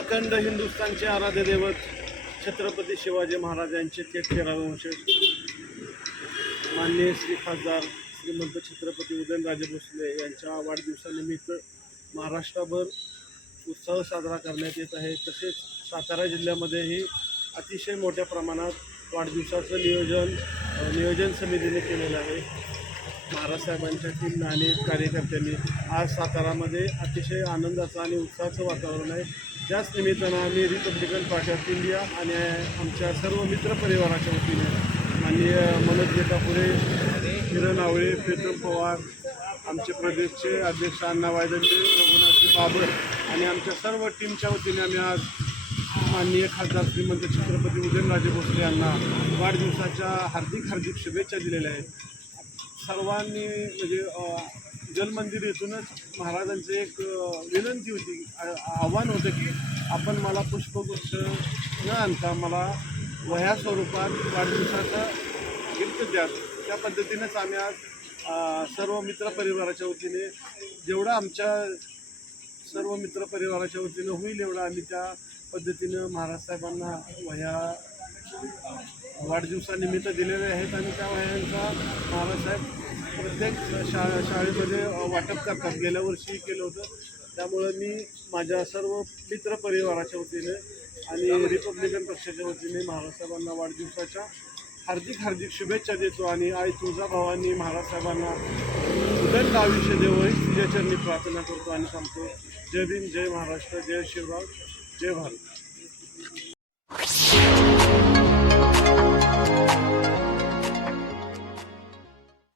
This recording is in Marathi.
अखंड हिंदुस्थानचे आराध्य दैवत छत्रपती शिवाजी महाराजांचे यांचे तेरावे वंश माननीय श्री खासदार श्रीमंत छत्रपती उदयनराजे भोसले यांच्या वाढदिवसानिमित्त महाराष्ट्राभर उत्सव साजरा करण्यात येत आहे. तसेच सातारा जिल्ह्यामध्येही अतिशय मोठ्या प्रमाणात वाढदिवसाचं नियोजन नियोजन समितीने केलेलं आहे. महाराज साहेबांच्या टीमनं आणि कार्यकर्त्यांनी आज सातारामध्ये अतिशय आनंदाचं आणि उत्साहाचं वातावरण आहे. त्याच निमित्तानं आम्ही रिपब्लिकन पार्टी ऑफ इंडिया आणि आमच्या सर्व मित्रपरिवाराच्या वतीने माननीय मनोज गेटापुरे किरण आवळे प्रीतम पवार आमचे प्रदेशचे अध्यक्ष अण्णा वायदंडे रघुनाथजी बाबर आणि आमच्या सर्व टीमच्या वतीने आम्ही आज माननीय खासदार श्रीमंत छत्रपती उदयनराजे भोसले यांना वाढदिवसाच्या हार्दिक हार्दिक शुभेच्छा दिलेल्या आहेत. सर्वांनी म्हणजे जलमंदिर येथूनच महाराजांची एक विनंती होती. आव्हान होतं की आपण मला पुष्पगुच्छ न आणता मला वह्या स्वरूपात वाढदिवसाचं गिफ्ट द्या. त्या पद्धतीनेच आम्ही आज सर्व मित्रपरिवाराच्या वतीने जेवढं आमच्या सर्व मित्रपरिवाराच्या वतीनं होईल एवढं आम्ही त्या पद्धतीनं महाराज साहेबांना वह्या वाढदिवसानिमित्त दिलेले आहेत आणि त्या वह्यांचा महाराज साहेब प्रत्येक शा शाळेमध्ये वाटप करतात गेल्या वर्षी केलं होतं. त्यामुळं मी माझ्या सर्व मित्रपरिवाराच्या वतीने आणि रिपब्लिकन पक्षाच्या वतीने महाराजसाहेबांना वाढदिवसाच्या हार्दिक हार्दिक शुभेच्छा देतो आणि आई तुळजाभावांनी महाराजसाहेबांना उदंड आयुष्य देव तुझ्याचरणी प्रार्थना करतो आणि सांगतो जय भीम जय महाराष्ट्र जय शिवराव जय भारत.